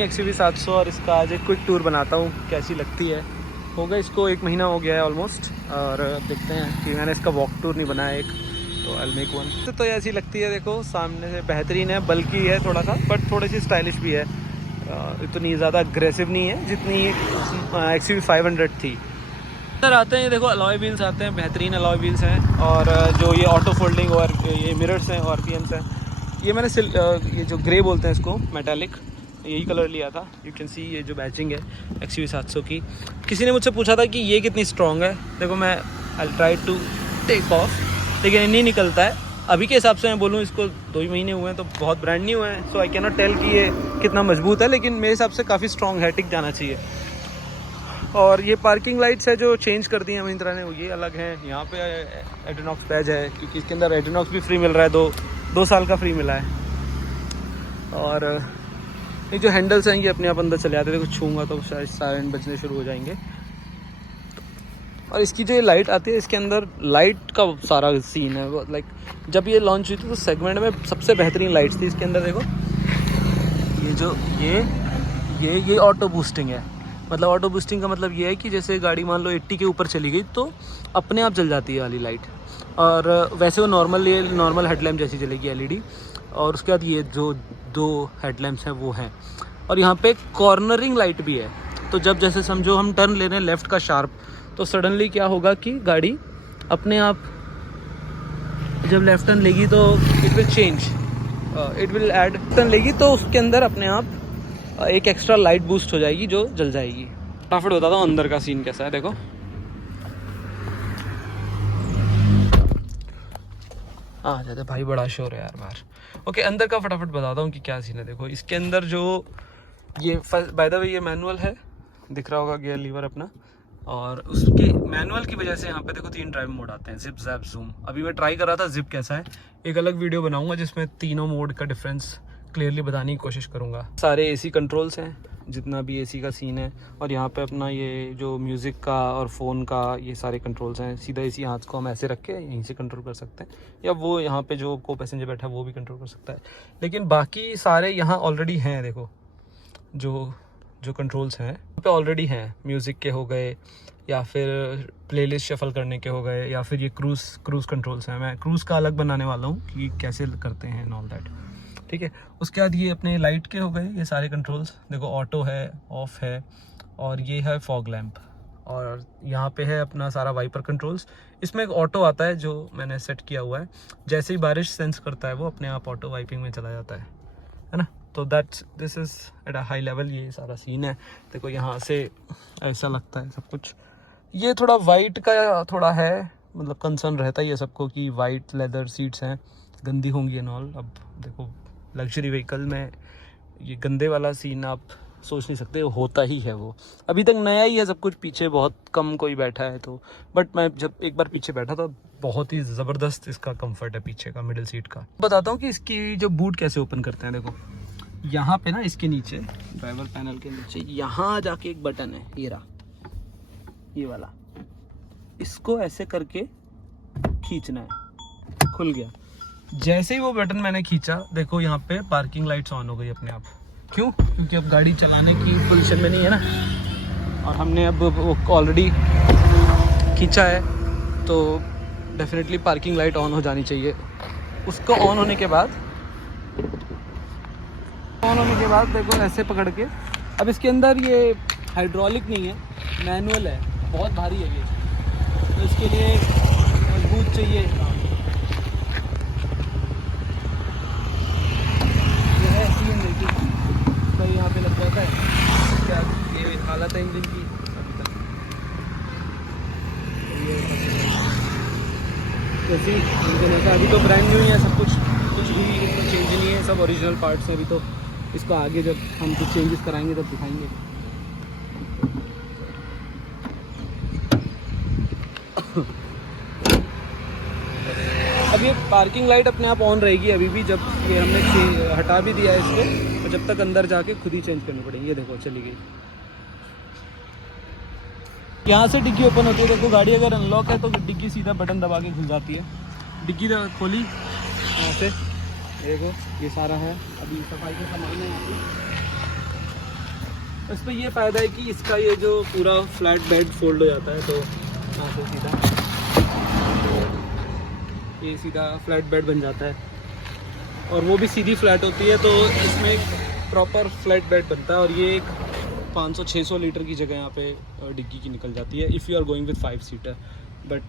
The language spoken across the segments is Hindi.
XUV 700 और इसका आज एक क्विक टूर बनाता हूँ, कैसी लगती है। होगा इसको 1 महीना हो गया है ऑलमोस्ट, और देखते हैं कि मैंने इसका वॉक टूर नहीं बनाया एक, तो आई मेक वन। तो ऐसी लगती है, देखो सामने से बेहतरीन है, बल्कि है थोड़ा सा, बट थोड़ी सी स्टाइलिश भी है। इतनी ज़्यादा अग्रेसिव नहीं है जितनी XUV 500 थी। इधर आते हैं, देखो अलॉय व्हील्स आते हैं, बेहतरीन अलॉय व्हील्स हैं, और जो ये ऑटो फोल्डिंग और ये मिरर्स हैं और RPMs हैं। ये मैंने ये जो ग्रे बोलते हैं इसको, मेटालिक, यही कलर लिया था। यू कैन सी ये जो बैचिंग है XUV 700 की। किसी ने मुझसे पूछा था कि ये कितनी स्ट्रॉन्ग है। देखो मैं I try to take off, लेकिन नहीं निकलता है। अभी के हिसाब से मैं बोलूँ, इसको 2 ही महीने हुए हैं, तो बहुत ब्रांड न्यू है, सो आई कैन नॉट टेल कि ये कितना मजबूत है, लेकिन मेरे हिसाब से काफ़ी स्ट्रॉन्ग है, टिक जाना चाहिए। और ये पार्किंग लाइट्स है जो चेंज कर दी है महिंद्रा ने, ये अलग है। यहाँ पे एडिनॉक्स बैज है, क्योंकि इसके अंदर एडिनॉक्स भी फ्री मिल रहा है, 2 साल का फ्री मिला है। और ये जो हैंडल्स हैं ये अपने आप अंदर चले आते हैं, देखो छूँगा तो शायद सायरन बजने शुरू हो जाएंगे। और इसकी जो ये लाइट आती है, इसके अंदर लाइट का सारा सीन है। वो लाइक जब ये लॉन्च हुई थी तो सेगमेंट में सबसे बेहतरीन लाइट्स थी इसके अंदर। देखो ये जो ये ऑटो बूस्टिंग है। मतलब ऑटो बूस्टिंग का मतलब ये है कि जैसे गाड़ी मान लो 80 के ऊपर चली गई तो अपने आप जल जाती है वाली लाइट। और वैसे वो नॉर्मल हेडलैम्प जैसी चलेगी LED। और उसके बाद ये जो 2 हेडलैम्प्स हैं वो हैं। और यहाँ पे कॉर्नरिंग लाइट भी है, तो जब जैसे समझो हम टर्न ले रहे हैं लेफ़्ट का शार्प, तो सडनली क्या होगा कि गाड़ी अपने आप जब लेफ़्ट टर्न लेगी तो it will change, it will add turn लेगी तो उसके अंदर अपने आप एक एक्स्ट्रा लाइट बूस्ट हो जाएगी जो जल जाएगी। फटाफट बताता हूँ अंदर का सीन कैसा है। देखो आ जाते भाई, बड़ा शोर है यार बाहर। ओके, अंदर का फटाफट बताता हूँ कि क्या सीन है। देखो इसके अंदर जो ये बाय द वे ये मैनुअल है, दिख रहा होगा गियर लीवर अपना। और उसके मैनुअल की वजह से यहाँ पे देखो 3 ड्राइव मोड आते हैं, जिप, जैप, जूम। अभी मैं ट्राई कर रहा था जिप कैसा है, एक अलग वीडियो बनाऊंगा जिसमें तीनों मोड का डिफरेंस क्लियरली बताने की कोशिश करूंगा। सारे AC कंट्रोल्स हैं, जितना भी AC का सीन है। और यहाँ पे अपना ये जो म्यूज़िक का और फ़ोन का ये सारे कंट्रोल्स हैं। सीधा इसी हाथ को हम ऐसे रख के यहीं से कंट्रोल कर सकते हैं, या वो यहाँ पे जो को पैसेंजर बैठा है वो भी कंट्रोल कर सकता है। लेकिन बाकी सारे यहाँ ऑलरेडी हैं। देखो जो कंट्रोल्स हैं यहाँ पे ऑलरेडी हैं। म्यूज़िक के हो गए, या फिर प्लेलिस्ट शफल करने के हो गए, या फिर ये क्रूज़ कंट्रोल्स हैं। मैं क्रूज़ का अलग बनाने वाला हूँ कि कैसे करते हैं एंड ऑल दैट, ठीक है। उसके बाद ये अपने लाइट के हो गए ये सारे कंट्रोल्स। देखो ऑटो है, ऑफ है, और ये है फॉग लैम्प। और यहाँ पे है अपना सारा वाइपर कंट्रोल्स। इसमें एक ऑटो आता है जो मैंने सेट किया हुआ है, जैसे ही बारिश सेंस करता है वो अपने आप ऑटो वाइपिंग में चला जाता है ना। तो this is at a high level, ये सारा सीन है। देखो यहाँ से ऐसा लगता है सब कुछ। ये थोड़ा वाइट का थोड़ा है, मतलब कंसर्न रहता ही है सबको कि वाइट लेदर सीट्स हैं, गंदी होंगी एंड ऑल। अब देखो लग्जरी व्हीकल में ये गंदे वाला सीन आप सोच नहीं सकते, होता ही है वो। अभी तक नया ही है सब कुछ, पीछे बहुत कम कोई बैठा है तो। बट मैं जब एक बार पीछे बैठा था, बहुत ही ज़बरदस्त इसका कंफर्ट है पीछे का, मिडिल सीट का। बताता हूँ कि इसकी जो बूट कैसे ओपन करते हैं। देखो यहाँ पे ना, इसके नीचे ड्राइवर पैनल के नीचे यहाँ जाके एक बटन है, ये वाला। इसको ऐसे करके खींचना है, खुल गया। जैसे ही वो बटन मैंने खींचा, देखो यहाँ पे पार्किंग लाइट्स ऑन हो गई अपने आप। क्यों? क्योंकि अब गाड़ी चलाने की पोजीशन में नहीं है ना, और हमने अब वो ऑलरेडी खींचा है, तो डेफिनेटली पार्किंग लाइट ऑन हो जानी चाहिए। उसको ऑन होने के बाद देखो ऐसे पकड़ के, अब इसके अंदर ये हाइड्रोलिक नहीं है, मैनुअल है, बहुत भारी है ये, तो इसके लिए मजबूत चाहिए। यहाँ पे लग जाता है, क्या ये हालत है इंजन की अभी तक। जैसे इंजन ऐसा, अभी तो ब्रांड न्यू ही है सब कुछ भी चेंज नहीं है, सब ओरिजिनल पार्ट्स हैं अभी तो। इसको आगे जब हम कुछ चेंजेस कराएंगे तब दिखाएंगे। अब ये पार्किंग लाइट अपने आप ऑन रहेगी अभी भी, जब ये हमने हटा भी दिया है इसको, तो जब तक अंदर जाके खुद ही चेंज करनी पड़ेगी। ये देखो चली गई। यहाँ से डिग्गी ओपन होती है। देखो गाड़ी अगर अनलॉक है तो डिग्गी सीधा बटन दबा के खुल जाती है। डिग्गी खोली यहाँ से, देखो ये सारा है, अभी सफाई का सामान है यहाँ पे। इस पर ये फ़ायदा है कि इसका ये जो पूरा फ्लैट बेड फोल्ड हो जाता है, तो यहाँ से सीधा ये सीधा फ्लैट बेड बन जाता है, और वो भी सीधी फ्लैट होती है, तो इसमें एक प्रॉपर फ्लैट बेड बनता है। और ये एक 500-600 लीटर की जगह यहाँ पे डिग्गी की निकल जाती है if you are going with 5 seater. But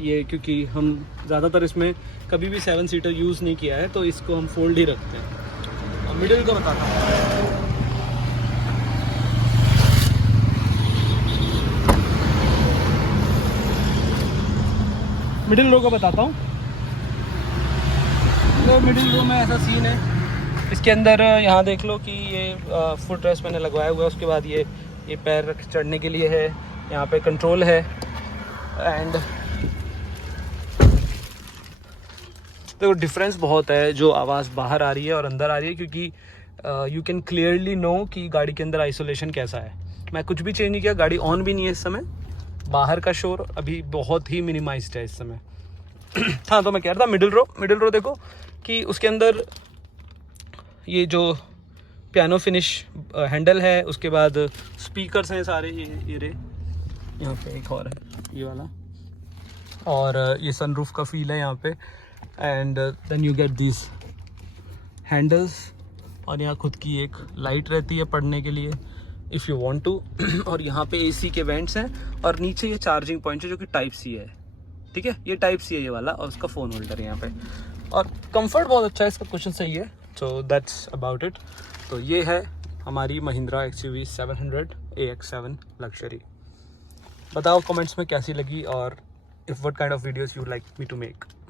ये क्योंकि हम ज़्यादातर इसमें कभी भी 7 सीटर यूज़ नहीं किया है, तो इसको हम फोल्ड ही रखते हैं। और मिडिल को बताता हूँ, मिडिल रो को बताता हूँ। तो मिडिल रो में ऐसा सीन है, इसके अंदर यहाँ देख लो कि ये फुट रेस्ट मैंने लगवाया हुआ है, उसके बाद ये पैर चढ़ने के लिए है, यहाँ पे कंट्रोल है। एंड देखो डिफरेंस बहुत है, जो आवाज़ बाहर आ रही है और अंदर आ रही है, क्योंकि यू कैन क्लियरली नो कि गाड़ी के अंदर आइसोलेशन कैसा है। मैं कुछ भी चेंज नहीं किया, गाड़ी ऑन भी नहीं है इस समय, बाहर का शोर अभी बहुत ही मिनिमाइज्ड है इस समय। हाँ, तो मैं कह रहा था मिडिल रो देखो कि उसके अंदर ये जो पियानो फिनिश हैंडल है, उसके बाद स्पीकर्स हैं सारे, ये रे यहाँ पे एक और है ये वाला, और ये सनरूफ का फील है यहाँ पे। And then you get this handles, और यहाँ खुद की एक लाइट रहती है पढ़ने के लिए इफ़ यू वांट टू। और यहाँ पे एसी के वेंट्स हैं, और नीचे ये चार्जिंग पॉइंट है जो कि टाइप सी है, ठीक है, ये टाइप सी है ये वाला, और उसका फ़ोन होल्डर है यहाँ पे। और कंफर्ट बहुत अच्छा है, इसका कुशन सही है, सो दैट्स अबाउट इट। तो ये है हमारी महिंद्रा XUV 700 AX7 लग्जरी। बताओ कमेंट्स में कैसी लगी, और if what kind of videos you like me to make.